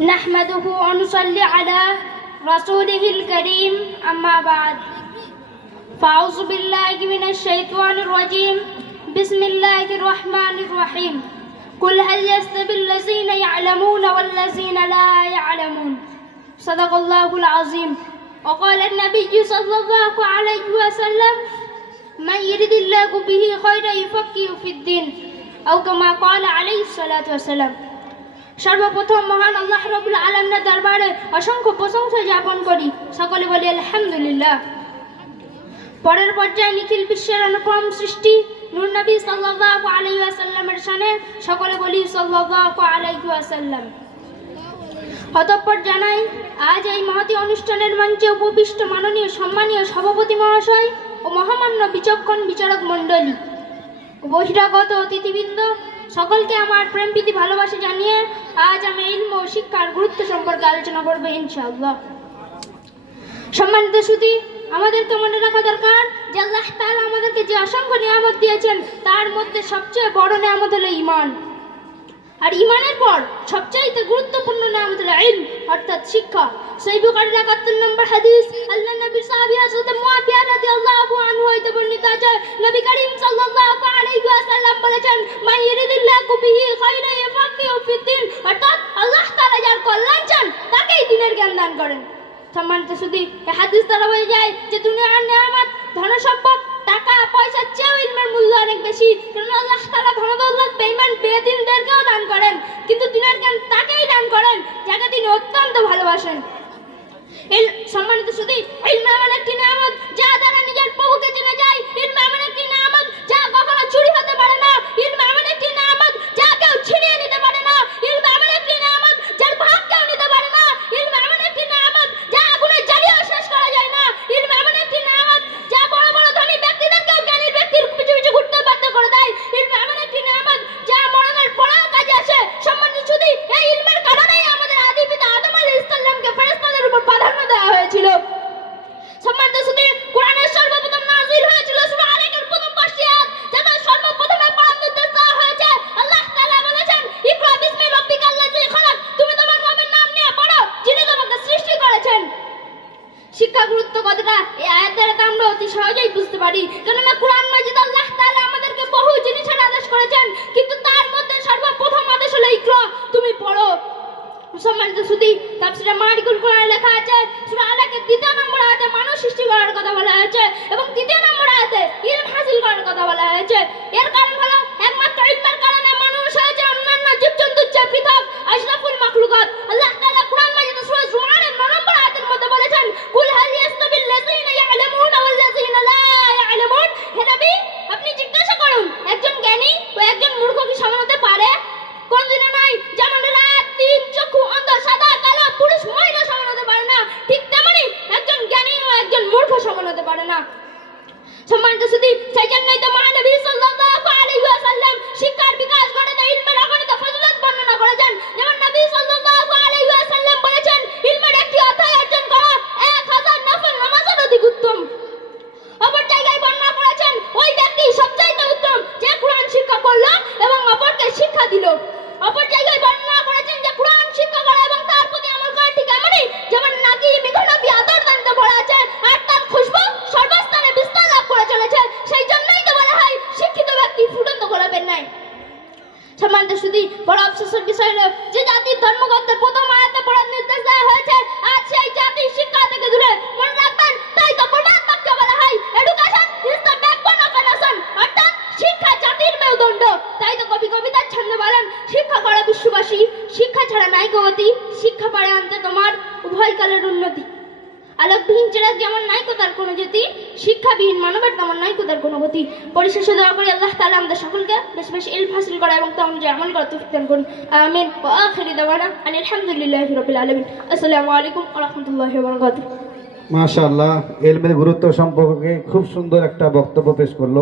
نحمده ونصلي على رسوله الكريم أما بعد. فأعوذ بالله من الشيطان الرجيم. بسم الله الرحمن الرحيم. قل هل يستوي الذين يعلمون والذين لا يعلمون؟ صدق الله العظيم. وقال النبي صلى الله عليه وسلم من يرد الله به خيرا يفقه في الدين. أو كما قال عليه الصلاة والسلام. সর্বপ্রথম মহান আল্লাহ রবুল আলমের দরবারে অসংখ্য প্রশংসা জ্ঞাপন করি। সকলে বলি, আলহামদুলিল্লাহ। পরের পর্যায়ে নিখিল বিশ্বের অনুপম সৃষ্টি, নূর নবী সাল্লাল্লাহু আলাইহি ওয়াসাল্লামের শানে সকলে বলি, সাল্লাল্লাহু আলাইহি ওয়াসাল্লাম। অতঃপর জানাই, আজ এই মহতী অনুষ্ঠানের মঞ্চে উপবিষ্ট মাননীয়, সম্মানীয় সভাপতি মহাশয় ও মহামান্য বিচক্ষণ বিচারক মণ্ডলী, বহিরাগত অতিথিবৃন্দ সকলকে আমার প্রেম প্রীতি, ভালোবাসা জানিয়ে আজ আমি ইলম ও শিক্ষার গুরুত্ব সম্পর্কে আলোচনা করব, ইনশাআল্লাহ। সম্মানিত সুধী আমাদেরকে মনে রাখা দরকার যে আল্লাহ তাআলা আমাদেরকে যে অসংখ্য নিয়ামত দিয়েছেন, তার মধ্যে সবচেয়ে বড় নিয়ামত হলো ঈমান। আর ঈমানের পর সবচাইতে গুরুত্বপূর্ণ নিয়ামত হলো ইলম, অর্থাৎ শিক্ষা। সেই বুখারীর 71 নম্বর হাদিস, আল্লাহ নবীর সাহাবী হযরত মুআবিয়া রাদিয়াল্লাহু আনহু হইতে বর্ণিত আছে, নবী করিম সাল্লাল্লাহু আলাইহি ওয়াসাল্লাম বলেছেন ইরিদিল্লাহু বিহি খায়রান ইয়াফাকিহু ফিদ্দিন অর্থাৎ আল্লাহ তাআলা যার কল্যাণ চান, তাকেই দ্বীনের জ্ঞান দান করেন। সম্মানিত শুধু হাদিস দ্বারা বোঝা যায় যে দুনিয়ার নেয়ামত ধন টাকা পয়সার চেয়েও ইলমের মূল্য অনেক বেশি। কারণ আল্লাহ তাআলা ধন দৌলত বেঈমান, বেদিনদেরকেও দান করেন। কিন্তু দিনের জ্ঞান তাকেই দান করেন, যাকে তিনি অত্যন্ত ভালোবাসেন। সম্মানিত শুধু ইলম এমন একটি নিয়ামত, যা দ্বারা নিজের প্রভুকে চেনা যায় ইলম এমন একটি নিয়ামত যা কখনো চুরি হতে পারে না ইলম এমন একটি নিয়ামত যা কেউ ছিনিয়ে নিতে পারে না ইলম এমন একটি নিয়ামত যার ভাগ কেউ নিতে পারে না ইলম এমন একটি নিয়ামত যা আগুনে জ্বালিয়েও শেষ করা যায় না ইলম এমন একটি নিয়ামত যা বড় বড় ধনী ব্যক্তিদেরকেও জ্ঞানীর ব্যক্তির পিছু পিছু ঘুরতে বাধ্য করে দেয় ইলম এমন একটি নিয়ামত যা মরণের পরেও কাজে আসে সম্মানিত শুধু এই ইলমের কারণেই আমাদের আদি পিতা আদম আলাইহিস সালামকে ফেরেশতাদের উপর প্রাধান্য দেওয়া হয়েছিল সম্মানিত শুধু কোরআনের সর্বপ্রথম নাযিল হয়েছিল সূরা আলাকের প্রথম পাঁচটি আয়াত যাতে সর্বপ্রথমে পড়ার নির্দেশ দেওয়া হয়েছে আল্লাহ তাআলা বলেছেন ইকরা বিসমি রাব্বিকাল্লাযী খালাক তুমি তোমার রবের নাম নিয়ে পড়ো যিনি তোমাকে সৃষ্টি করেছেন শিক্ষা গুরুত্ব কতটা এই আয়াত দ্বারা তা আমরা অতি সহজেই বুঝতে পারি। কেননা কোরআন মাজিদ আল্লাহ তাআলা আমাদেরকে বহু জিনিসের আদেশ করেছেন, কিন্তু তার মধ্যে সর্বপ্রথম আদেশ হলো ইকরা। তুমি পড়ো। সম্মানিত সুদী তাফসিরে মারিকুল কোরআনে লেখা আছে, সূরা আলাকের দ্বিতীয় নম্বর আয়াতে মানুষ সৃষ্টি করার কথা বলা হয়েছে এবং তৃতীয় নম্বর আয়াতে ইলম হাসিল করার কথা বলা হয়েছে এর কারণ হলো একমাত্র ইলমের কারণে মানুষ হয়েছে অন্যান্য জীবজন্তুর চেয়ে পৃথক আশরাফুল মাখলুকাত আল্লাহ তাআলা কোরআন মাজিদে সূরা জুমারের 9 নম্বর আয়াতের মধ্যে বলেছেন কুল হাল ইয়াস্তাবিল লাযিনা ইয়ালামুনা ওয়াল লাযিনা লা ইয়ালামুন হে নবী আপনি জিজ্ঞাসা করুন একজন জ্ঞানী ও একজন মূর্খ কি সমান হতে পারে কোনদিনও নয় যেমন রাত তিন চক্ষু অন্ধ সাদা কালো পুরুষ মহিলা সমান হতে পারে না ঠিক তেমনি একজন জ্ঞানী ও একজন মূর্খ সমান হতে পারে না। সম্মানিত সুদী সেই জন্যই তো মহানবী সাল্লাল্লাহু আলাইহি ওয়াসাল্লাম শিক্ষার বিকাশ ঘটাতে ইলমের অগণিত ফজিলত বর্ণনা করেছেন। যেমন নবী সাল্লাল্লাহু আলাইহি ওয়াসাল্লাম বলেছেন, ইলমের একটি অধ্যায় অর্জন করা এক হাজার নফল নামাজের অধিক উত্তম। অপর জায়গায় বর্ণনা করেছেন, ওই ব্যক্তি সবচাইতে উত্তম যে কোরআন শিক্ষা করল এবং অপরকে শিক্ষা দিল। অপর জায়গায় বর্ণনা করেছেন যে কোরআন শিক্ষা করা এবং তার প্রতি আমল করা ঠিক এমনই যেমন নাকি মিঘনবী আদর দানিতে ভরা আছে আর তার খুশবু সর্বস্থানে বিস্তার লাভ করে চলেছে সেই জন্যই তো বলা হয় শিক্ষিত ব্যক্তি ফুটন্ত গোলাপের ন্যায় সম্মানিত শুধু বড় আফসোসের বিষয় যে জাতির ধর্মগ্রন্থের প্রথম আয়াতে পড়ার নির্দেশ দেওয়া হয়েছে, আজ সেই জাতির শিক্ষা থেকে দূরে মনে রাখবেন, তাই তো প্রবাদ বাক্য বলা হয় education is the backbone of a nation অর্থাৎ শিক্ষা জাতির মেরুদণ্ড। তাই তো কবি কবিতার ছন্দে বলেন, শিক্ষা করা বিশ্ববাসী, শিক্ষা ছাড়া নাই গতি শিক্ষা পারে আনতে তোমার উভয় কালের উন্নতি। আলোকবিহীন চেরাগ যেমন নাই তার কোনো জ্যোতি। শিক্ষাবিহীন মানবের তেমন নাই তার কোনো গতি। পরিশেষে দয়া করে আল্লাহ তালা আমাদের সকলকে বেশ বেশ ইলম হাসিল করা এবং তেমন যে আমল করা তুফিক দান করুন। আমিন। ওয়া আখিরি দাওয়ানা আলহামদুলিল্লাহি রাব্বিল আলামিন। আসসালামু আলাইকুম ওয়া বারাকাতুহু। মাশাআল্লাহ, এলমের গুরুত্ব সম্পর্কে খুব সুন্দর একটা বক্তব্য পেশ করল।